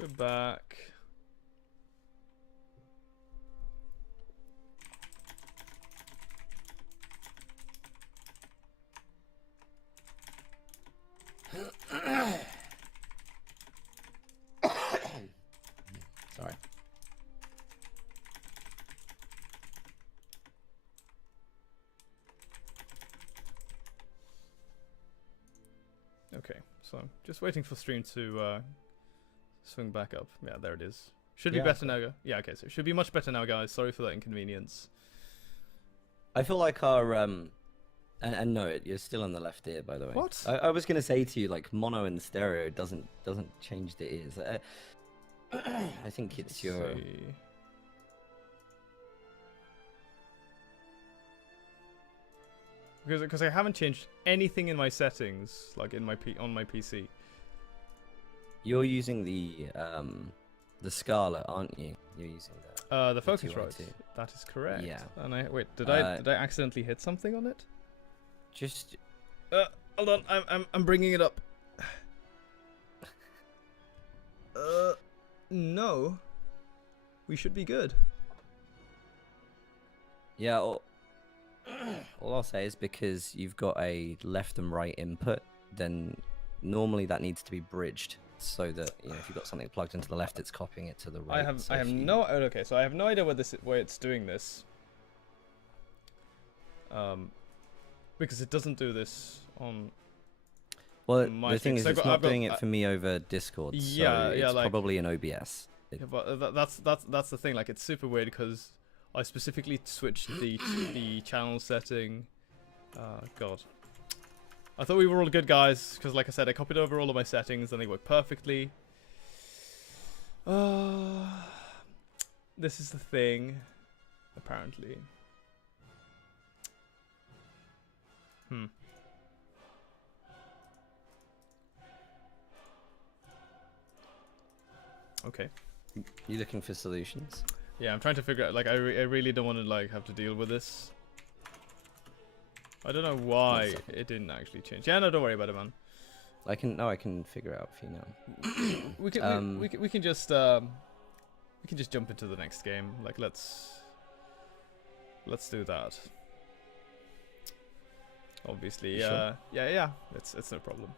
We're back. Sorry. Okay, so I'm just waiting for stream to swing back up. Yeah, there it is. Should be better now. Yeah, okay, so it should be much better now, guys. Sorry for that inconvenience. I feel like our and no, you're still on the left ear, by the way. What? I was gonna say to you, like, mono and stereo doesn't change the ears. I think it's your. Because I haven't changed anything in my settings, like in my on my PC. You're using the Scala, aren't you? You're using the Focusrite. That is correct. Yeah. And wait, did I accidentally hit something on it? Just. Hold on, I'm bringing it up. No. We should be good. Yeah. All I'll say is because you've got a left and right input, then normally that needs to be bridged so that if you've got something plugged into the left, it's copying it to the right. I have no idea where it's doing this. Because it doesn't do this on. Well, my the thing is, it's not doing it for me over Discord. Yeah, so yeah, it's like, probably in OBS. Yeah, but that's the thing. Like, it's super weird because I specifically switched the channel setting. God. I thought we were all good, guys, because like I said, I copied over all of my settings and they work perfectly. This is the thing, apparently. Okay. You looking for solutions? Yeah, I'm trying to figure out, like, I really don't want to, like, have to deal with this. I don't know why it didn't actually change. Yeah, no, don't worry about it, man. I can figure it out for you now. we can just jump into the next game. Like, let's do that. Obviously, sure? yeah, it's no problem.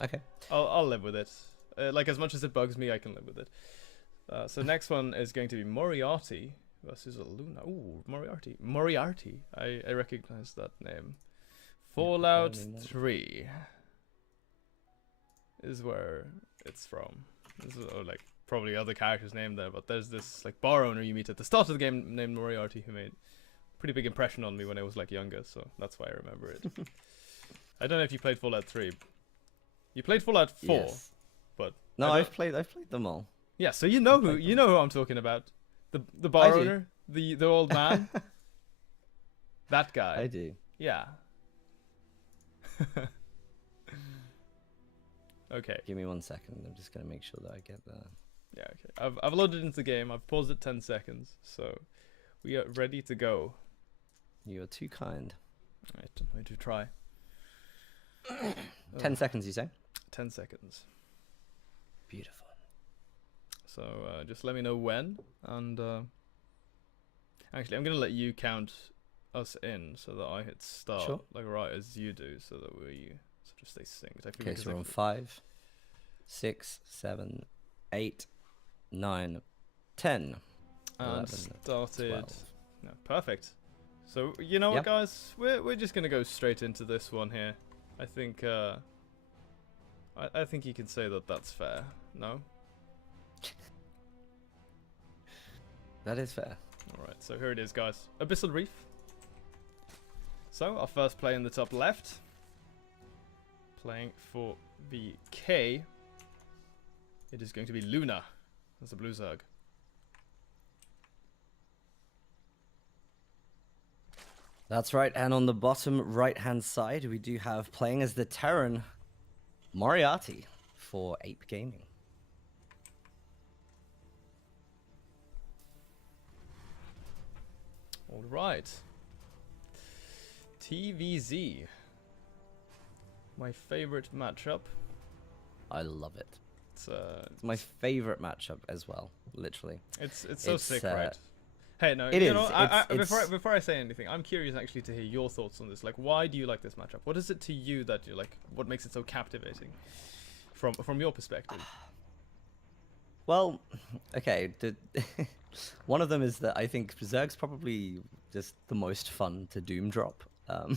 Okay. I'll live with it. Like, as much as it bugs me, I can live with it. So next one is going to be Moriarty versus Luna. Ooh, Moriarty. I recognize that name. Fallout 3 is where it's from. This is like probably other characters named there, but there's this like bar owner you meet at the start of the game named Moriarty who made a pretty big impression on me when I was like younger, so that's why I remember it. I don't know if you played Fallout 3. You played Fallout 4, yes. But no, I've played them all. Yeah, so you know who I'm talking about. The bar owner, the old man. That guy. I do. Yeah. Okay. Give me 1 second. I'm just gonna make sure that I get that. Yeah, okay. I've loaded into the game. I've paused it 10 seconds, so we are ready to go. You are too kind. Alright, I'm going to try. 10 seconds, you say? 10 seconds. Beautiful. So just let me know when, and actually I'm gonna let you count us in so that I hit start, like right as you do, so that we sort of stay synced. Okay, so we're on 5, 6, 7, 8, 9, 10. And 11, started. 12. No, perfect. So you know what, guys, we're just gonna go straight into this one here. I think I think you can say that that's fair. No. That is fair. Alright, so here it is, guys. Abyssal Reef. So, our first player in the top left. Playing for the K. It is going to be Luna. That's a blue Zerg. That's right, and on the bottom right-hand side, we do have playing as the Terran, Moriarty for Ape Gaming. All right. TVZ. My favorite matchup. I love it. It's my favorite matchup as well, literally. It's so sick, right? Hey, no, It you is. know, before I say anything, I'm curious actually to hear your thoughts on this. Like, why do you like this matchup? What is it to you that you like? What makes it so captivating, from your perspective? Well, okay. One of them is that I think Zerg's probably just the most fun to Doom drop. Oh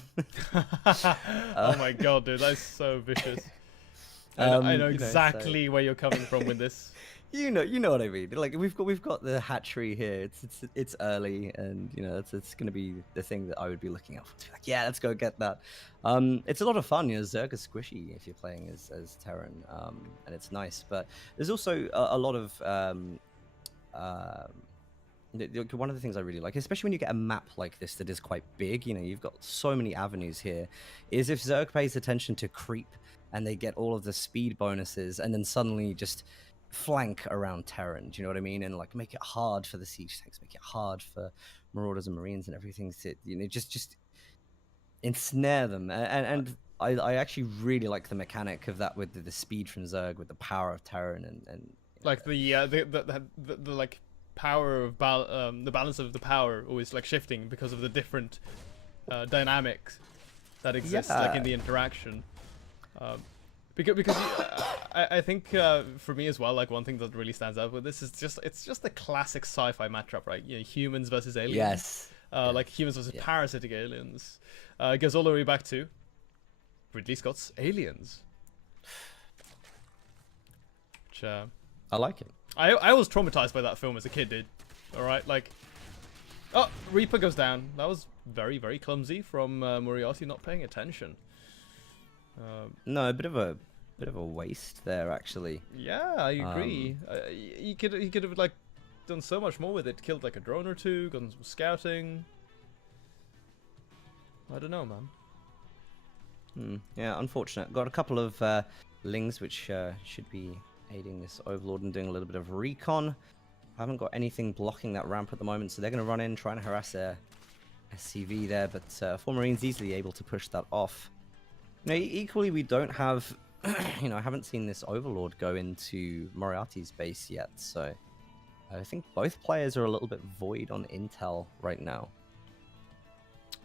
my god, dude, that's so vicious. I know exactly where you're coming from with this. You know what I mean. Like we've got the hatchery here. It's early, and it's gonna be the thing that I would be looking out for. Like, yeah, let's go get that. It's a lot of fun. Zerg is squishy if you're playing as Terran, and it's nice. But there's also a lot of one of the things I really like, especially when you get a map like this that is quite big. You've got so many avenues here. Is if Zerg pays attention to creep and they get all of the speed bonuses, and then suddenly just flank around Terran, do you know what I mean? And like make it hard for the siege tanks, make it hard for Marauders and Marines and everything to just ensnare them. And I actually really like the mechanic of that with the speed from Zerg, with the power of Terran, and like the like power of the balance of the power always like shifting because of the different dynamics that exist like in the interaction. Because I think for me as well, like one thing that really stands out with this is it's just a classic sci-fi matchup, right? Humans versus aliens. Yes. Like humans versus parasitic aliens. It goes all the way back to Ridley Scott's Aliens. Which, I like it. I was traumatized by that film as a kid, dude. All right, like, oh, Reaper goes down. That was very, very clumsy from Moriarty not paying attention. No, a bit of a waste there, actually. Yeah, I agree. He could have like done so much more with it. Killed like a drone or two, gotten some scouting. I don't know, man. Yeah, unfortunate. Got a couple of lings which should be aiding this Overlord and doing a little bit of recon. I haven't got anything blocking that ramp at the moment, so they're going to run in, trying to harass their SCV there, but 4 Marines easily able to push that off. Equally, we don't have, I haven't seen this Overlord go into Moriarty's base yet, so I think both players are a little bit void on intel right now.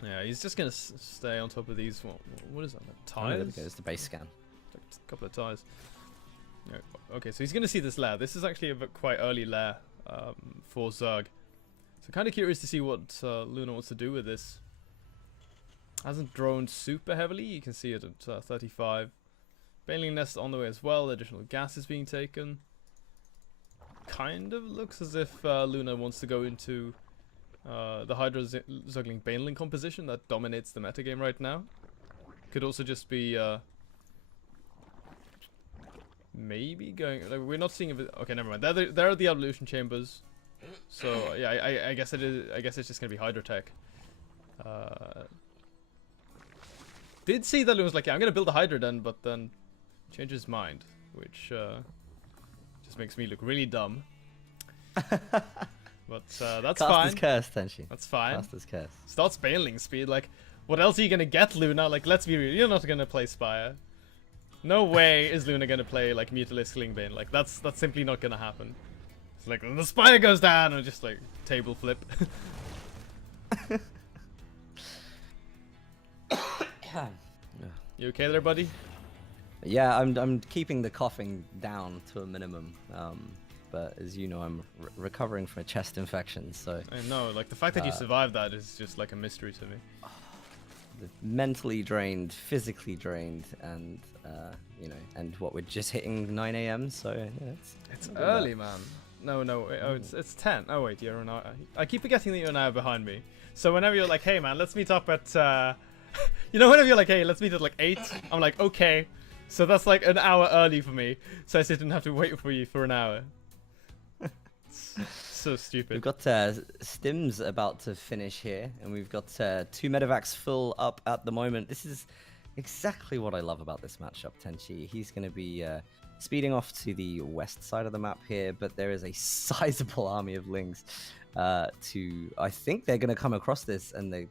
Yeah, he's just going to stay on top of these, what is that, tires? There we go, it's the base scan. Like a couple of tires. Yeah, okay, so he's going to see this lair. This is actually a quite early lair for Zerg. So kind of curious to see what Luna wants to do with this. Hasn't droned super heavily. You can see it at 35. Baneling nest on the way as well. Additional gas is being taken. Kind of looks as if Luna wants to go into the Hydra Zergling Baneling composition that dominates the metagame right now. Could also just be maybe going. Like, we're not seeing. Okay, never mind. There are the evolution chambers. So yeah, I guess it is. I guess it's just gonna be Hydra tech. Did see that it was like, yeah, I'm gonna build a Hydra then, but then changed his mind, which just makes me look really dumb. But that's Cast fine. is cursed, Tenchi. That's fine. Cast is cursed. Starts Baneling speed. Like, what else are you gonna get, Luna? Like, let's be real. You're not gonna play Spire. No way is Luna gonna play like Mutalisk Klingbane. Like, that's simply not gonna happen. It's like the Spire goes down and just like table flip. You okay there, buddy? Yeah, I'm keeping the coughing down to a minimum. But as you know, I'm recovering from a chest infection, so... I know, like, the fact that you survived that is just, like, a mystery to me. Mentally drained, physically drained, and, and what, we're just hitting 9 AM, so, yeah, it's early, man. No, oh, it's 10. Oh, wait, you're an hour. I keep forgetting that you're an hour behind me. So whenever you're like, hey, man, let's meet up at, whenever you're like, hey, let's meet at, like, 8, I'm like, okay. So that's, like, an hour early for me, so I didn't have to wait for you for an hour. So stupid. We've got Stims about to finish here, and we've got 2 medevacs full up at the moment. This is exactly what I love about this matchup, Tenchi. He's going to be speeding off to the west side of the map here, but there is a sizable army of Lings I think they're going to come across this, and they...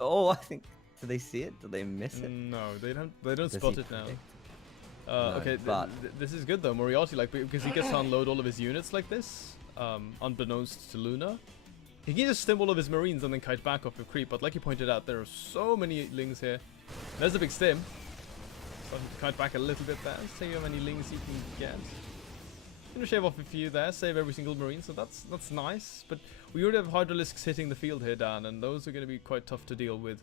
Oh, I think... Do they see it? Do they miss it? No, they don't spot it now. Okay, but this is good though, Moriarty, like, because he gets to unload all of his units like this, unbeknownst to Luna. He can just stim all of his marines and then kite back off of creep, but like you pointed out, there are so many lings here. There's a big stim. Starting to kite back a little bit there, see how many lings he can get. Gonna shave off a few there, save every single marine, so that's nice. But we already have Hydralisks hitting the field here, Dan, and those are gonna be quite tough to deal with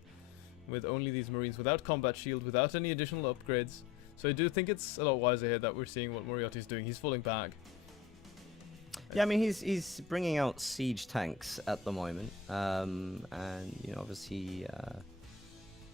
only these marines, without combat shield, without any additional upgrades. So I do think it's a lot wiser here that we're seeing what Moriarty's doing. He's falling back. yeah, I mean he's bringing out siege tanks at the moment, and you know obviously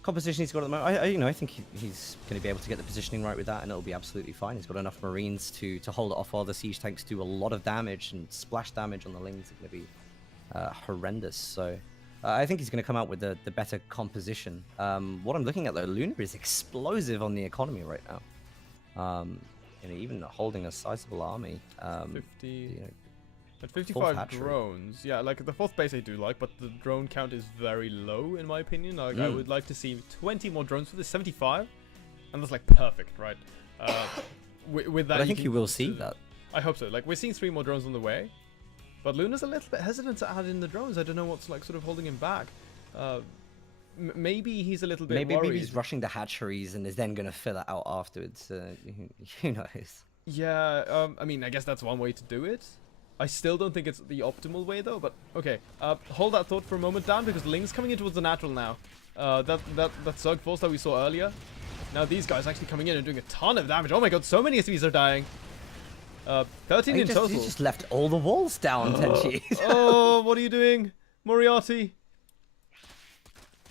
composition he's got at the moment. I think he's going to be able to get the positioning right with that, and it'll be absolutely fine. He's got enough marines to hold it off while the siege tanks do a lot of damage, and splash damage on the lings are going to be horrendous. So I think he's going to come out with the better composition. What I'm looking at though, Luna is explosive on the economy right now. You know, even holding a sizable army. 50. You know, At 55 drones, yeah, like the fourth base I do like, but the drone count is very low in my opinion. Like I would like to see 20 more drones for this, 75, and that's like perfect, right? With that, but I think you will see that. I hope so. Like we're seeing 3 more drones on the way, but Luna's a little bit hesitant to add in the drones. I don't know what's like sort of holding him back. Maybe he's a little bit worried. Maybe he's rushing the hatcheries and is then going to fill it out afterwards. Who knows? Yeah, I mean, I guess that's one way to do it. I still don't think it's the optimal way though, but okay. Hold that thought for a moment, Dan, because Ling's coming in towards the natural now. That Zug force that we saw earlier. Now these guys actually coming in and doing a ton of damage. Oh my god, so many SCVs are dying. 13 in total. He just left all the walls down, Tenchi. Oh, what are you doing, Moriarty?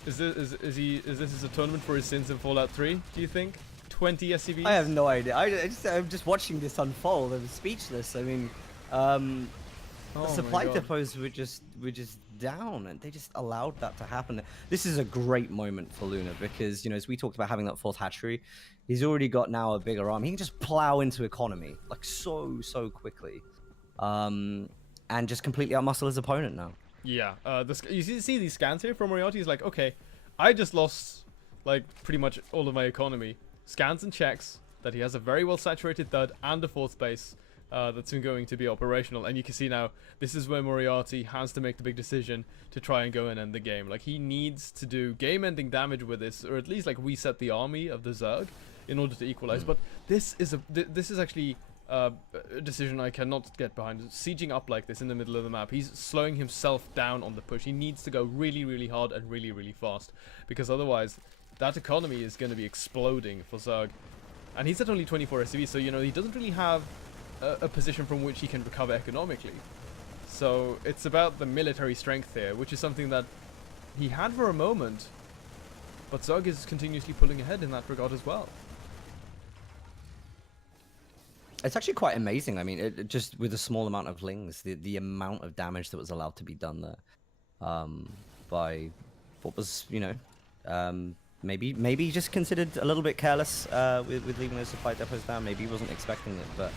Is this his atonement for his sins in Fallout 3, do you think? 20 SCVs? I have no idea. I'm just watching this unfold. I'm speechless. I mean, the supply depots were just down, and they just allowed that to happen. This is a great moment for Luna because, you know, as we talked about having that 4th hatchery, he's already got now a bigger arm. He can just plow into economy like so quickly, and just completely outmuscle his opponent now. Yeah, you see these scans here from Moriarty. He's like, okay, I just lost like pretty much all of my economy. Scans and checks that he has a very well saturated third and a 4th base that's soon going to be operational, and you can see now this is where Moriarty has to make the big decision to try and go and end the game. Like he needs to do game-ending damage with this, or at least like reset the army of the Zerg in order to equalize. But this is actually a decision I cannot get behind. Sieging up like this in the middle of the map, he's slowing himself down on the push. He needs to go really hard and really fast, because otherwise that economy is going to be exploding for Zerg. And he's at only 24 SCV, so you know he doesn't really have a position from which he can recover economically. So it's about the military strength here, which is something that he had for a moment, but Zerg is continuously pulling ahead in that regard as well. It's actually quite amazing. I mean, it just with a small amount of lings, the amount of damage that was allowed to be done there, by what was, you know, maybe just considered a little bit careless with leaving those supply depots down. Maybe he wasn't expecting it, but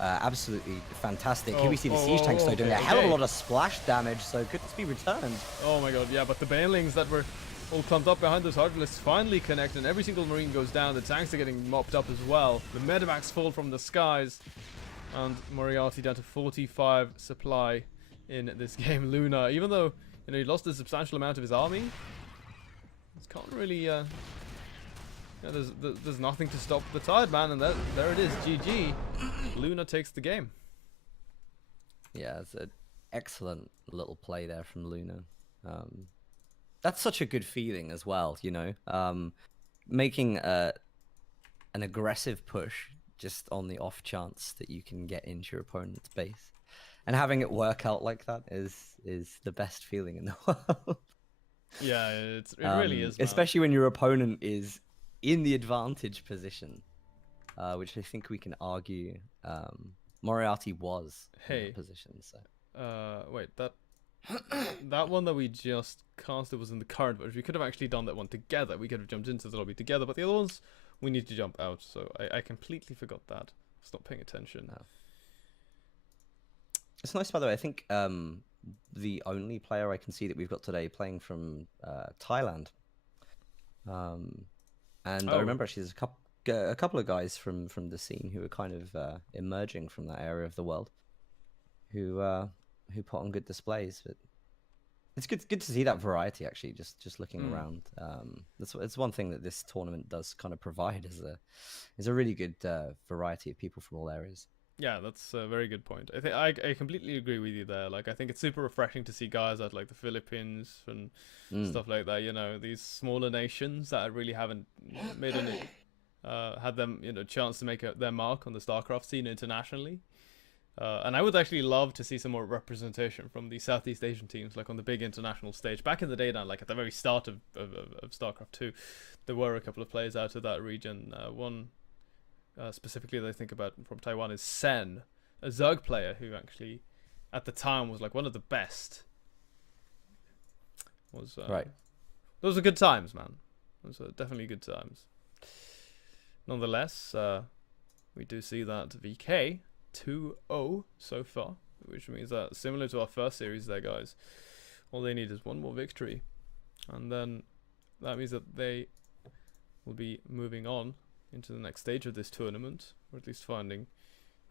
absolutely fantastic. Here we see the siege tanks though doing a hell of a lot of splash damage, so good to be returned. Oh my god, yeah, but the banelings that were all clumped up behind those Hydralisks finally connect, and every single marine goes down. The tanks are getting mopped up as well. The medivacs fall from the skies, and Moriarty down to 45 supply in this game. Luna, even though, you know, he lost a substantial amount of his army, he can't really yeah, there's nothing to stop the tide, man, and there it is. GG. Luna takes the game. Yeah, it's an excellent little play there from Luna. That's such a good feeling as well, you know. Making an aggressive push just on the off chance that you can get into your opponent's base, and having it work out like that is the best feeling in the world. Yeah, it really is, man. Especially when your opponent is in the advantage position, which I think we can argue Moriarty was in that position. So wait, that one that we just casted was in the current version. We could have actually done that one together. We could have jumped into the lobby together, but the other ones we need to jump out. So I completely forgot that. Stop paying attention. No. It's nice, by the way. I think the only player I can see that we've got today playing from Thailand. And I remember actually there's a couple of guys from the scene who are kind of emerging from that area of the world, who put on good displays. But it's good to see that variety actually. Just looking around, it's one thing that this tournament does kind of provide is a really good variety of people from all areas. Yeah, that's a very good point. I think I completely agree with you there. Like, I think it's super refreshing to see guys out like the Philippines and stuff like that. You know, these smaller nations that really haven't made any had them chance to make their mark on the StarCraft scene internationally. And I would actually love to see some more representation from the Southeast Asian teams, like on the big international stage. Back in the day, now, like at the very start of StarCraft 2, there were a couple of players out of that region. One specifically that I think about from Taiwan is Sen, a Zerg player who actually, at the time, was like one of the best. Right. Those were good times, man. Those were definitely good times. Nonetheless, we do see that VK 2-0 so far, which means that similar to our first series there, guys, all they need is one more victory, and then that means that they will be moving on into the next stage of this tournament, or at least finding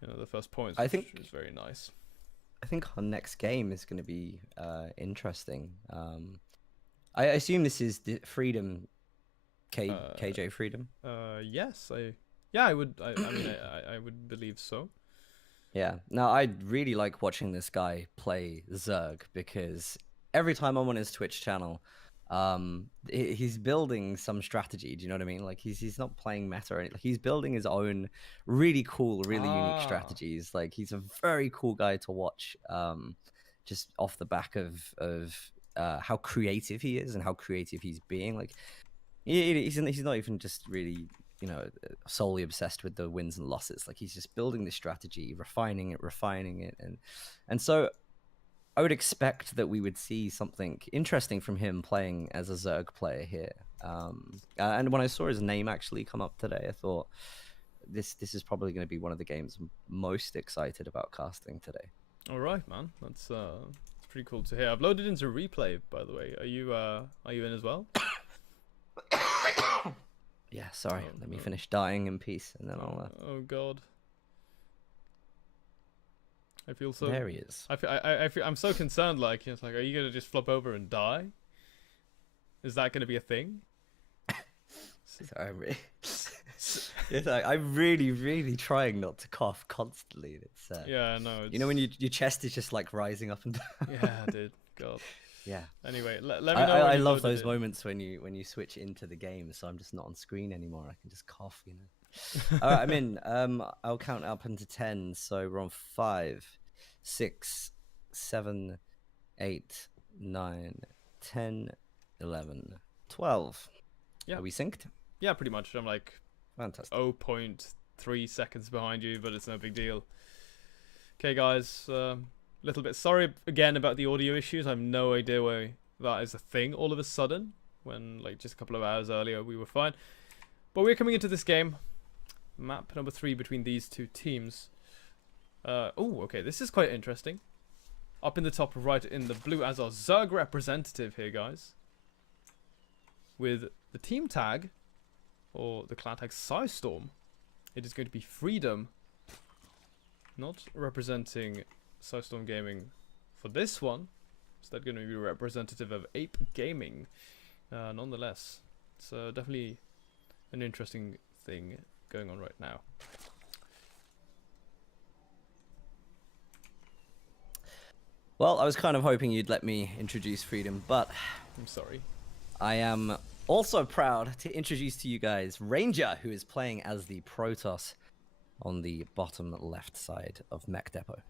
the first points, which is very nice. I think our next game is going to be interesting. I assume this is the Freedom KJ Freedom. Yes, I would. I would believe so. Yeah. Now, I really like watching this guy play Zerg because every time I'm on his Twitch channel, he's building some strategy. Do you know what I mean? Like he's not playing meta or anything. He's building his own really cool, really unique strategies. Like he's a very cool guy to watch. Just off the back of how creative he is and how creative he's being. Like he's not even just really solely obsessed with the wins and losses. Like he's just building this strategy, refining it, and so I would expect that we would see something interesting from him playing as a Zerg player here. And when I saw his name actually come up today, I thought this is probably going to be one of the games I'm most excited about casting today. All right, man. That's pretty cool to hear. I've loaded into replay, by the way. Are you in as well? Yeah, sorry. Let me finish dying in peace, and then I'll. Oh God. I feel so. There he is. I'm so concerned. Like it's like, are you gonna just flop over and die? Is that gonna be a thing? Sorry, it's like, I'm really trying not to cough constantly. It's yeah, no. You know when your chest is just like rising up and down. Yeah, dude. God. Yeah. Anyway, let me know. I love those moments when you switch into the game, so I'm just not on screen anymore. I can just cough, All right, I'm in. I'll count up into 10. So we're on 5, 6, 7, 8, 9, 10, 11, 12. Yeah. Are we synced? Yeah, pretty much. I'm like fantastic. 0.3 seconds behind you, but it's no big deal. Okay, guys. Little bit sorry again about the audio issues. I have no idea why that is a thing all of a sudden, when like just a couple of hours earlier we were fine. But we're coming into this game, map number 3 between these two teams. Oh, okay, this is quite interesting. Up in the top right in the blue as our Zerg representative here, guys, with the team tag, or the clan tag Psystorm. It is going to be Freedom, not representing Psystorm Gaming for this one. Is that going to be representative of APE Gaming? Nonetheless, it's definitely an interesting thing going on right now. Well, I was kind of hoping you'd let me introduce Freedom, but I'm sorry. I am also proud to introduce to you guys Ranger, who is playing as the Protoss on the bottom left side of Mech Depot.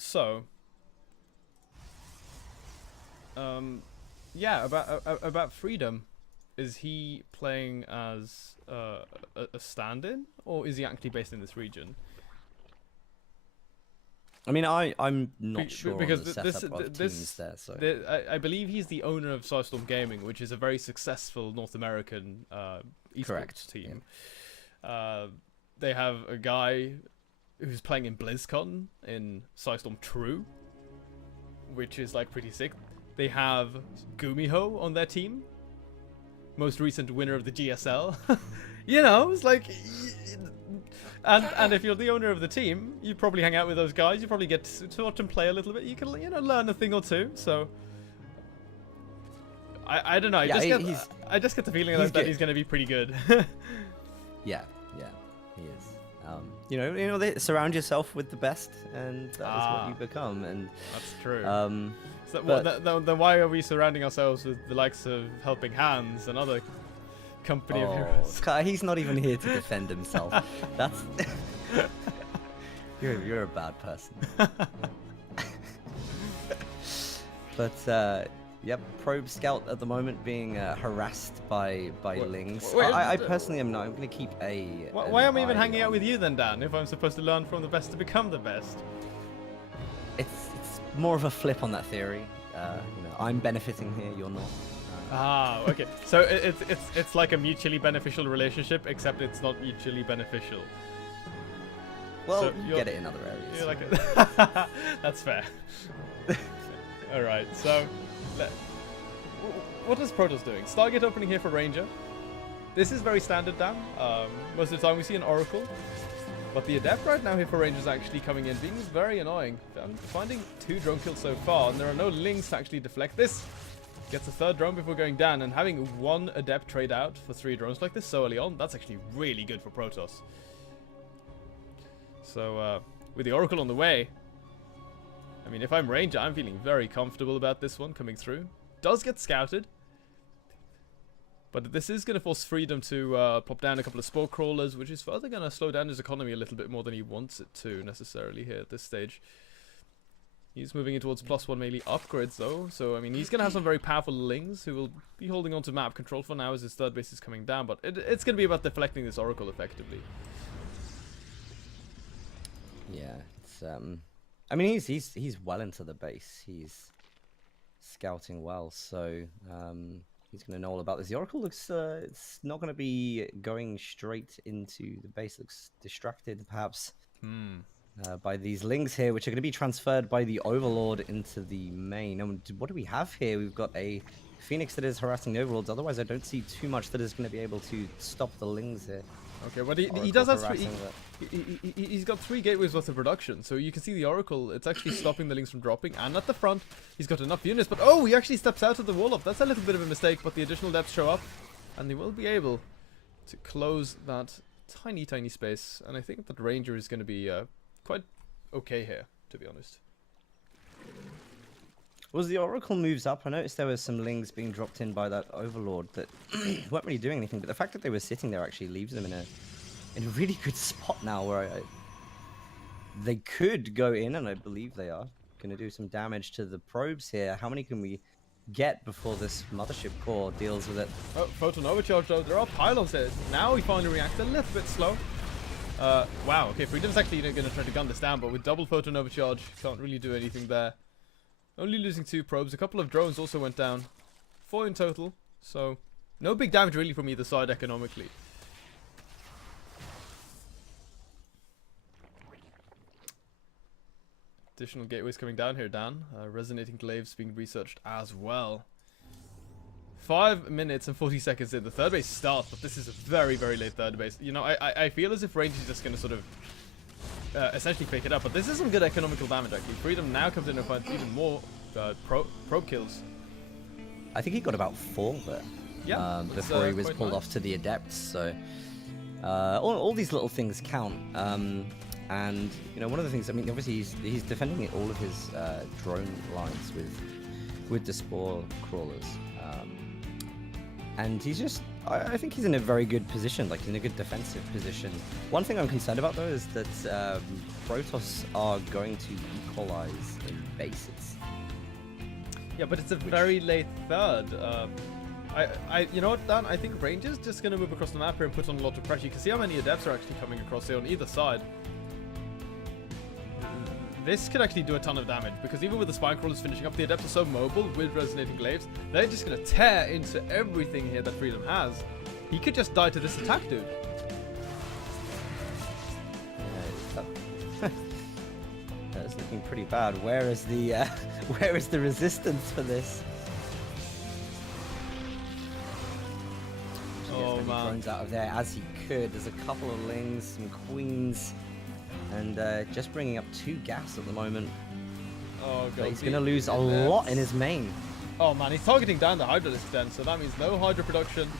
So, yeah, about Freedom, is he playing as a stand-in, or is he actually based in this region? I mean, I'm not sure because on the setup of teams there. So I believe he's the owner of Psystorm Gaming, which is a very successful North American esports team. Yeah. They have a guy who's playing in BlizzCon in Psystorm True, which is like pretty sick. They have Gumiho on their team, most recent winner of the GSL. You know, it's like, and if you're the owner of the team, you probably hang out with those guys. You probably get to watch them play a little bit. You can, you know, learn a thing or two. So I don't know. I just get the feeling that he's going to be pretty good. Yeah, he is. You know, surround yourself with the best, and that is what you become. And that's true. So, but, then why are we surrounding ourselves with the likes of Helping Hands and other company of heroes? He's not even here to defend himself. That's you're a bad person. But yep, Probe Scout at the moment being harassed by Lings. I personally am not. I'm going to keep a. Why am I even hanging out with you then, Dan? If I'm supposed to learn from the best to become the best. It's more of a flip on that theory. You know, I'm benefiting here. You're not. Okay. So it's like a mutually beneficial relationship, except it's not mutually beneficial. Well, so you get it in other areas. You're like that's fair. All right. So. What is Protoss doing? Stargate opening here for Ranger. This is very standard, Dan. Most of the time we see an Oracle. But the Adept right now here for Ranger is actually coming in, being very annoying. I'm finding 2 drone kills so far, and there are no links to actually deflect this. Gets a 3rd drone before going down, and having 1 Adept trade out for 3 drones like this so early on, that's actually really good for Protoss. So, with the Oracle on the way, I mean, if I'm Ranger, I'm feeling very comfortable about this one coming through. Does get scouted. But this is going to force Freedom to pop down a couple of Spore Crawlers, which is further going to slow down his economy a little bit more than he wants it to, necessarily, here at this stage. He's moving in towards +1 melee upgrades, though. So, I mean, he's going to have some very powerful Lings who will be holding on to map control for now as his 3rd base is coming down. But it's going to be about deflecting this Oracle effectively. Yeah, it's... I mean, he's well into the base. He's scouting well, so he's going to know all about this. The Oracle looks it's not going to be going straight into the base. Looks distracted, perhaps, by these Lings here, which are going to be transferred by the Overlord into the main. And what do we have here? We've got a Phoenix that is harassing the Overlords. Otherwise, I don't see too much that is going to be able to stop the Lings here. Okay, but he does have he's got 3 gateways worth of production, so you can see the Oracle, it's actually stopping the Lings from dropping, and at the front, he's got enough units, but oh, he actually steps out of the wall up. That's a little bit of a mistake, but the additional depths show up, and they will be able to close that tiny space, and I think that Ranger is going to be quite okay here, to be honest. As the Oracle moves up, I noticed there was some Lings being dropped in by that Overlord that weren't really doing anything, but the fact that they were sitting there actually leaves them in a really good spot now where they could go in, and I believe they are going to do some damage to the probes here. How many can we get before this Mothership core deals with it? Oh, Photon Overcharge though, there are pylons here. Now he finally reacts a little bit slow. Wow, okay, Freedom's actually going to try to gun this down, but with double Photon Overcharge, can't really do anything there. Only losing 2 probes. A couple of drones also went down. 4 in total. So, no big damage really from either side economically. Additional gateways coming down here, Dan. Resonating glaives being researched as well. 5 minutes and 40 seconds in. The 3rd base starts, but this is a very late 3rd base. You know, I feel as if Range is just going to sort of essentially pick it up, but this is some good economical damage actually. Freedom now comes in and finds even more probe kills. I think he got about 4 there. Yeah, before he was pulled off to the Adepts. So all these little things count. And you know, one of the things, I mean, obviously he's defending all of his drone lines with the Spore Crawlers, and he's just. I think he's in a very good position, like in a good defensive position. One thing I'm concerned about though is that Protoss are going to equalize in bases. Yeah, but it's a very late 3rd. You know what, Dan? I think Ranger's just going to move across the map here and put on a lot of pressure. You can see how many Adepts are actually coming across here on either side. This could actually do a ton of damage, because even with the Spine Crawlers finishing up, the Adepts are so mobile with Resonating Glaives, they're just going to tear into everything here that Freedom has. He could just die to this attack, dude. That's looking pretty bad. Where is the resistance for this? drones out of there as he could. There's a couple of lings, some queens, and just bringing up 2 gas at the moment. Oh god. But he's going to lose a lot in his main. Oh man, he's targeting down the Hydralisk then, so that means no Hydra production.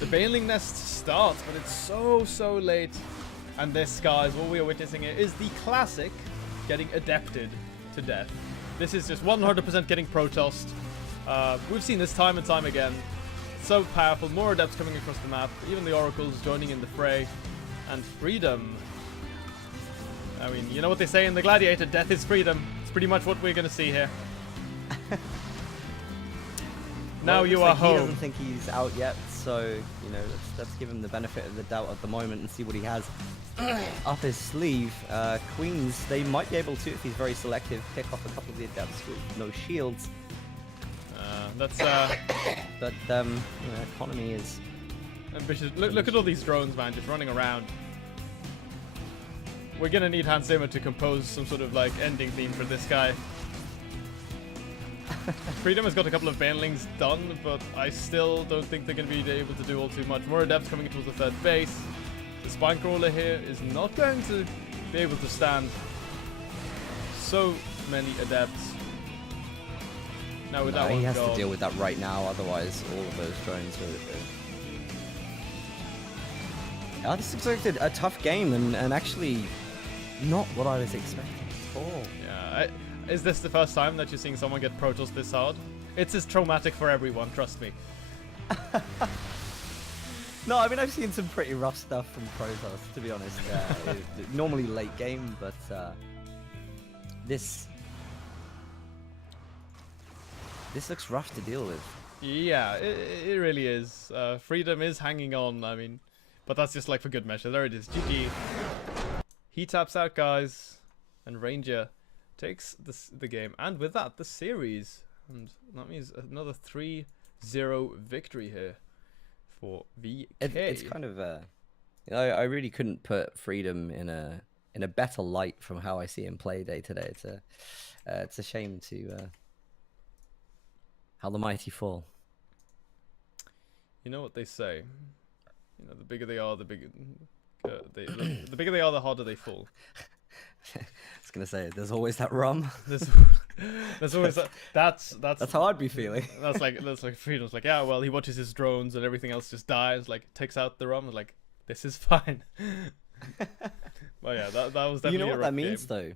The Baneling Nest starts, but it's so late. And this, guys, what we are witnessing here is the classic getting adepted to death. This is just 100% getting Protossed. We've seen this time and time again. So powerful, more adepts coming across the map, even the oracles joining in the fray. And freedom. I mean, you know what they say in the Gladiator, death is freedom. It's pretty much what we're going to see here. Now well, you are home. He doesn't think he's out yet, so, you know, let's give him the benefit of the doubt at the moment and see what he has up his sleeve. Queens, they might be able to, if he's very selective, pick off a couple of the adepts with no shields. That's but you know, economy is ambitious. Look at all these drones, man, just running around. We're gonna need Hans Zimmer to compose some sort of like ending theme for this guy. Freedom has got a couple of banelings done, but I still don't think they're going to be able to do all too much. More adepts coming towards the third base. The spine crawler here is not going to be able to stand so many adepts. Now with that one he has gone, to deal with that right now, otherwise all of those drones are... this looks like a tough game, and actually not what I was expecting at all. Yeah, is this the first time that you're seeing someone get Protoss this hard? It's as traumatic for everyone, trust me. No, I mean, I've seen some pretty rough stuff from Protoss, to be honest. Normally late game, but this looks rough to deal with. Yeah, it really is. Freedom is hanging on, I mean, but that's just like for good measure. There it is, GG. He taps out, guys, and Ranger takes the game, and with that, the series. And that means another 3-0 victory here for VK. It's kind of you know, I really couldn't put Freedom in a better light from how I see him play day to day. It's a shame to how the mighty fall. You know what they say. You know, the bigger they are, the bigger the bigger they are, the harder they fall. I was gonna say, there's always that rum. There's always that. That's how I'd be feeling. That's like Freedom's like, yeah, well, he watches his drones and everything else just dies. Like, takes out the rum. Like, this is fine. Well, yeah, that was definitely. You know a what rough that means, game. though.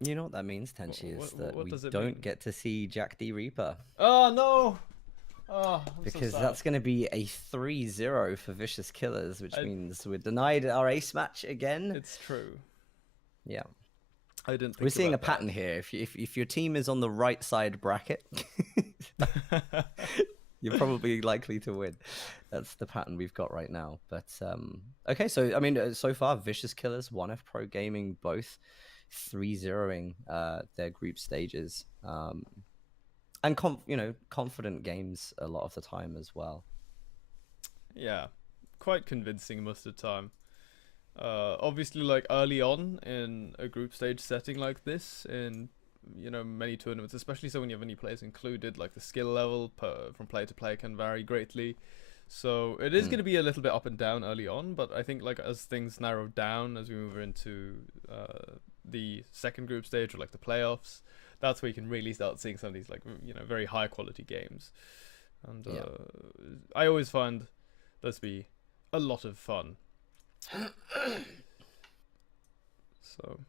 You know what that means, Tenchi, is that what we does it don't mean? get to see Jack D Reaper. Oh no! Oh, I'm because so sad. that's going to be a 3-0 for Vicious Killers, which means we're denied our ace match again. It's true. Yeah. I didn't think We're seeing a about pattern here. If your team is on the right side bracket, you're probably likely to win. That's the pattern we've got right now. But okay, so I mean, so far, Vicious Killers, 1F Pro Gaming, both 3-0ing their group stages, and confident games a lot of the time as well. Yeah, quite convincing most of the time. Obviously, like early on in a group stage setting like this, in many tournaments, especially so when you have any players included, like the skill level from player to player can vary greatly. So it is going to be a little bit up and down early on, but I think like as things narrow down, as we move into the second group stage or like the playoffs, that's where you can really start seeing some of these like very high quality games. And I always find those to be a lot of fun. So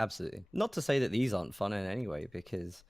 absolutely, not to say that these aren't fun in any way, because